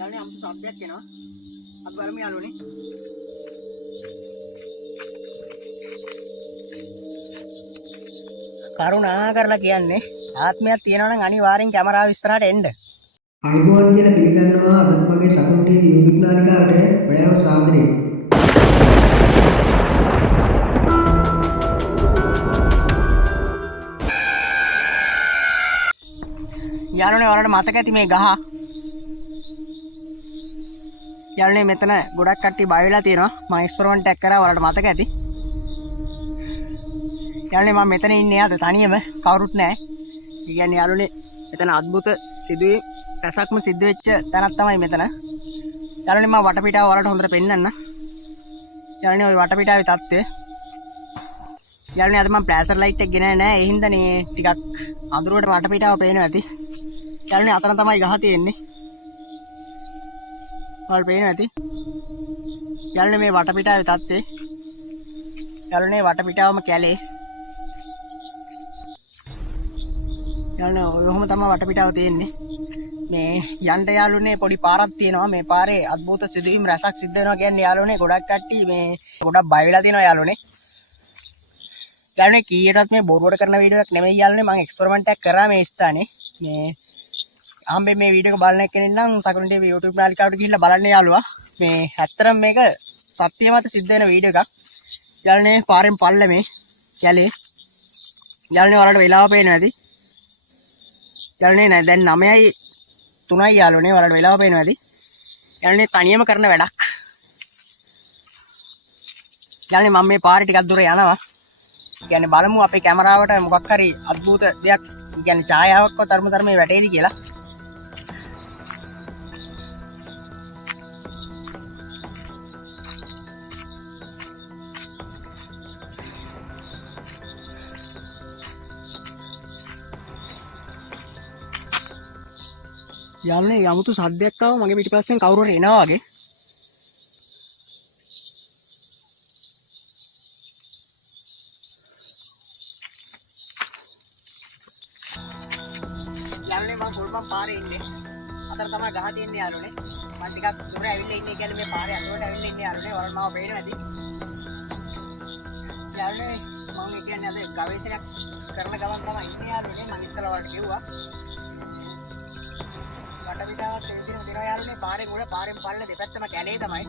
යාළුවනේ අමුතු සබ්දයක් එනවා. අපි බලමු යාළුවනේ. කරුණා කරලා කියන්නේ ආත්මයක් තියෙනවා නම් අනිවාර්යෙන් කැමරාව ඉස්සරහට එන්න. අයිබෝන් කියලා පිළිගන්නවා අදත් මගේ සතුන් TV YouTube නාලිකාවට ඔයාව සාදරයෙන්. යාළුවනේ ඔයාලට මතක ඇති මේ ගහ. යාළුවනේ මෙතන ගොඩක් කට්ටිය බය වෙලා තියෙනවා. මම එක්ස්පෙරිමන්ට් එකක් කරා ඔයාලට මතක ඇති. යාළුවනේ මම මෙතන ඉන්නේ අද තනියම කවුරුත් නැහැ. ඒ කියන්නේ යාළුවනේ මෙතන අద్భుත සිදුවීම් රසක්ම සිද්ධ වෙච්ච තැනක් තමයි මෙතන. යාළුවනේ මම වටපිටාව ඔයාලට හොඳට පෙන්නන්න. යාළුවනේ ওই වටපිටාවේ තත්ත්වය. යාළුවනේ අද මම ෆ්ලෑෂර් ලයිට් එක ගෙනාවේ නැහැ. ඒ හින්දානේ ටිකක් අඳුරට වටපිටාව පේනවා ඇති. යාළුවනේ අතන තමයි ගහ තියෙන්නේ. ඔයාලට පේනවා ඇති. යාළුවනේ මේ වටපිටාවේ තත්ත්වය. යාළුවනේ වටපිටාවම කැලේ. යාළුවනේ ඔයොම තමයි වටපිටාව තියෙන්නේ. මේ යන්න යාළුවනේ පොඩි පාරක් තියෙනවා. මේ පාරේ අద్భుත සිදුවීම් රසක් සිද්ධ වෙනවා කියන්නේ යාළුවනේ ගොඩක් කට්ටිය මේ ගොඩක් බය වෙලා තියෙනවා යාළුවනේ. යාළුවනේ කීයටත් මේ බොරුවට කරන වීඩියෝ එකක් නෙමෙයි යාළුවනේ මම එක්ස්පෙරිමන්ට් එකක් කරා මේ ස්ථානේ. මේ ආම්බේ මේ වීඩියෝ එක බලන කෙනෙක් නම් සකුණු TV YouTube නාලිකාවට ගිහිල්ලා බලන්න යාළුවා. මේ ඇත්තටම මේක සත්‍ය මත සිද්ධ වෙන වීඩියෝ එකක්. යාළුවනේ පාරෙන් පල්ල මේ කැලේ. යාළුවනේ ඔයාලට වෙලාව පේනවා ඇති. යාළුවනේ නෑ දැන් 9:03 යාළුවනේ ඔයාලට වෙලාව පේනවා ඇති. යාළුවනේ තනියම කරන වැඩක්. යාළුවනේ මම මේ පාරේ ටිකක් දුර යනවා. කියන්නේ බලමු අපේ කැමරාවට මොකක් හරි අద్భుත දෙයක් කියන්නේ ඡායාවක්වත් ධර්මයේ වැටේවි කියලා. යාළුවනේ යමුතු සද්දයක් ආව මගේ පිටිපස්සෙන් කවුරු හරි එනවා වගේ. යාළුවනේ මම කොල්මන් පාරේ ඉන්නේ. අතර තමයි ගහ තියෙන්නේ යාළුවනේ. මම ටිකක් දුර ඇවිල්ලා ඉන්නේ කියන්නේ මේ පාරේ අතට ඇවිල්ලා ඉන්නේ යාළුවනේ. වරන් මාව පේනවා ඇති. යාළුවනේ මම කියන්නේ අද ගවේෂණයක් කරන ගමන් තමයි ඉන්නේ යාළුවනේ. මම ඉස්සලා වලට කිව්වා. වටපිටාවත් තේරෙන දෙනවා යාළුවනේ පාරේ ගොඩ පාරෙන් පල්ල දෙපැත්තම කැලේ තමයි.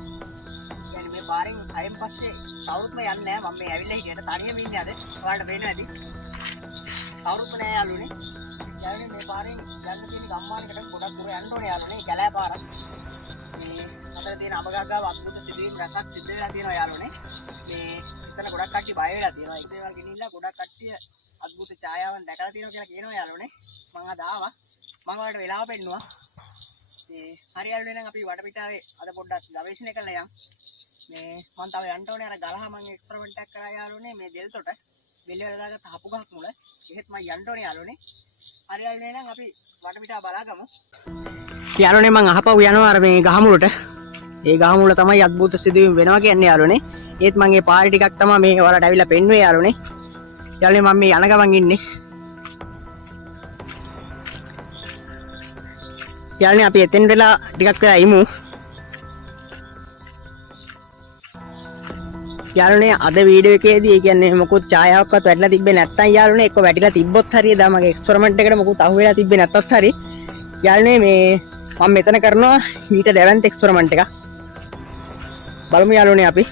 කියන්නේ මේ පාරෙන් අයින් පස්සේ කවුරුත්ම යන්නේ නැහැ. මම මේ ඇවිල්ලා හිටියට තනියම ඉන්නේ අද. ඔයාලට පේනවා ඇති. කවුරුත්ම නැහැ යාළුවනේ. යාළුවනේ මේ පාරෙන් යන්න තියෙන ගම්මානකට ගොඩක් දුර යන්න ඕනේ යාළුවනේ. කැලෑ පාරක්. මේ අතර තියෙන අබගගාව අద్భుත සිදුවීම් රසක් සිද්ධ වෙලා තියෙනවා යාළුවනේ. මේ එතන ගොඩක් කට්ටිය බය වෙලා තියෙනවා. ඒ දේවල් ගෙනිලා ගොඩක් කට්ටිය අద్భుත ඡායාවන් දැකලා තියෙනවා කියලා කියනවා යාළුවනේ. මම අද ආවා. මම ඔයාලට වෙලාව පෙන්නුවා. හරි යාළුවනේ නම් අපි වටපිටාවේ අද පොඩ්ඩක් ගවේෂණය කරලා යන්. මේ මම තව යන්න ඕනේ අර ගලහ මම එක්ස්පෙරිමන්ට් එකක් කරා යාළුවනේ මේ දෙල්තොට. බෙල්ලේ දාගත්ත හපු ගහක් මුල. එහෙත් මම යන්න ඕනේ යාළුවනේ. හරි යාළුවනේ නම් අපි වටපිටාව බලාගමු. යාළුවනේ මම අහපව් යනවා අර මේ ගහ මුලට. ඒ ගහ මුල තමයි අద్భుත සිදුවීම් වෙනවා කියන්නේ යාළුවනේ. ඒත් මම මේ පාරේ ටිකක් තමයි මේ ඔයාලට අවිලා පෙන්නුවේ යාළුවනේ. යාළුවනේ මම මේ යන ගමන් ඉන්නේ. යාළුවනේ අපි එතෙන් වෙලා ටිකක් වෙලා ඉමු. යාළුවනේ අද වීඩියෝ එකේදී ඒ කියන්නේ මොකුත් ඡායාවක්වත් වැටලා තිබ්බේ නැත්තම් යාළුවනේ එක්ක වැටිලා තිබ්බොත් හරිය දා මගේ එක්ස්පෙරිමන්ට් එකට මොකුත් අහුවෙලා තිබ්බේ නැත්තත් හරි. යාළුවනේ මේ මම මෙතන කරනවා ඊට දැවැන්ත එක්ස්පෙරිමන්ට් එකක්. බලමු යාළුවනේ අපි.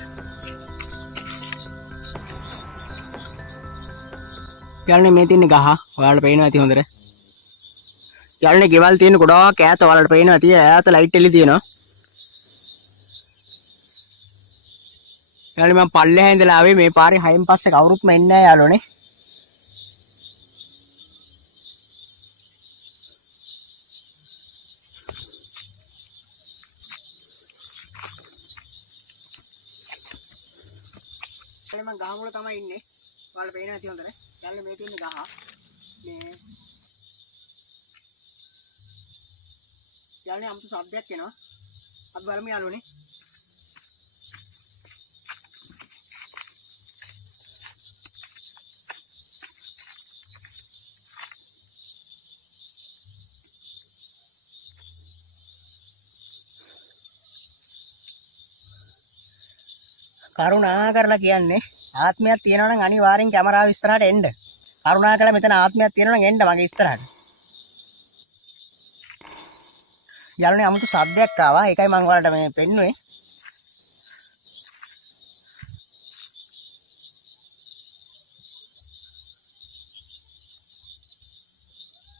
යාළුවනේ මේ තියෙන ගහ ඔයාලට පේනවා ඇති හොඳට. යාළුවනේ ගෙවල් තියෙන ගොඩාක් ඈත ඔයාලට පේනවා ඇති ඈත ලයිට් එළි තියෙනවා. යාළුවනේ මම පල්ලෙහා ඉඳලා ආවේ මේ පාරේ හයින් පස්සේ කවුරුත්ම එන්නේ නැහැ යාළුවනේ. මම ගහ මුල තමයි ඉන්නේ. ඔයාලට පේනවා ඇති හොඳට. යාළුවනේ මේ තියෙන ගහ. මේ යාළුවනේ අමුතු සබ්දයක් එනවා. අපි බලමු යාළුවනේ. කරුණා කරලා කියන්නේ ආත්මයක් තියෙනවා නම් අනිවාර්යෙන් කැමරාව ඉස්සරහට එන්න. කරුණා කරලා මෙතන ආත්මයක් තියෙනවා නම් එන්න මගේ ඉස්සරහට. යාළුවනේ 아무තු සද්දයක් ආවා. ඒකයි මම ඔයාලට මේ පෙන්නුවේ.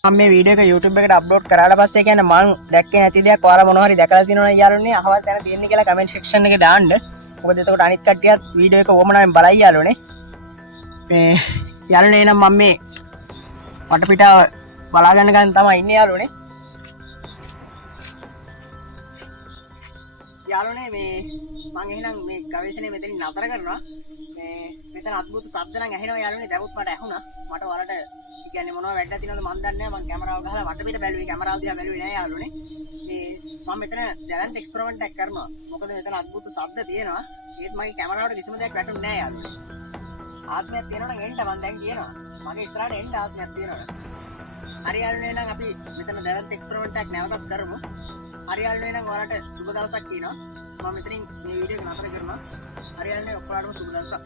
මම මේ වීඩියෝ එක YouTube එකට අප්ලෝඩ් කරාට පස්සේ කියන්නේ මම දැක්කේ නැති දෙයක් ඔයාලා මොනවා හරි දැකලා තියෙනවා නම් යාළුවනේ අහවල් තැන තියෙන්නේ කියලා කමෙන්ට් සෙක්ෂන් එකේ දාන්න. මොකද එතකොට අනිත් කට්ටියත් වීඩියෝ එක ඕමනාවෙන් බලයි යාළුවනේ. මේ යාළුවනේ නම් මම මේ වටපිටාව බලා ගන්න ගමන් තමයි ඉන්නේ යාළුවනේ. යාළුවනේ මේ මම එහෙනම් මේ ගවේෂණය මෙතනින් නතර කරනවා. මෙතන අద్భుත ශබ්ද නම් ඇහෙනවා යාළුවනේ. දැමුත් මට ඇහුණා. මට ඔයාලට කියන්නේ මොනවද වැඩලා තියෙනවද මන් දන්නේ නැහැ. මම කැමරාව ගහලා වටපිට බැලුවේ. කැමරාව දිහා බැලුවේ නෑ යාළුවනේ. මම මෙතන දැවන්ත එක්ස්පෙරිමන්ට් එකක් කරනවා. මොකද මෙතන අద్భుත ශබ්ද තියෙනවා. ඒත් මගේ කැමරාවට කිසිම දෙයක් වැටුන්නේ නෑ යාළුවනේ. ආත්මයක් තියෙනවා නම් එන්න මම දැන් කියනවා. මගේ ඉස්සරහට එන්න ආත්මයක් තියෙනවා. හරි යාළුවනේ නම් අපි මෙතන දැවන්ත එක්ස්පෙරිමන්ට් එකක් නැවතත් කරමු. හරි යාළුවනේ නම් ඔයාලට සුබ දවසක් කියනවා. මම මෙතනින් මේ වීඩියෝ එක නතර කරනවා. හරි යාළුවනේ ඔයාලටම සුබ දවසක්.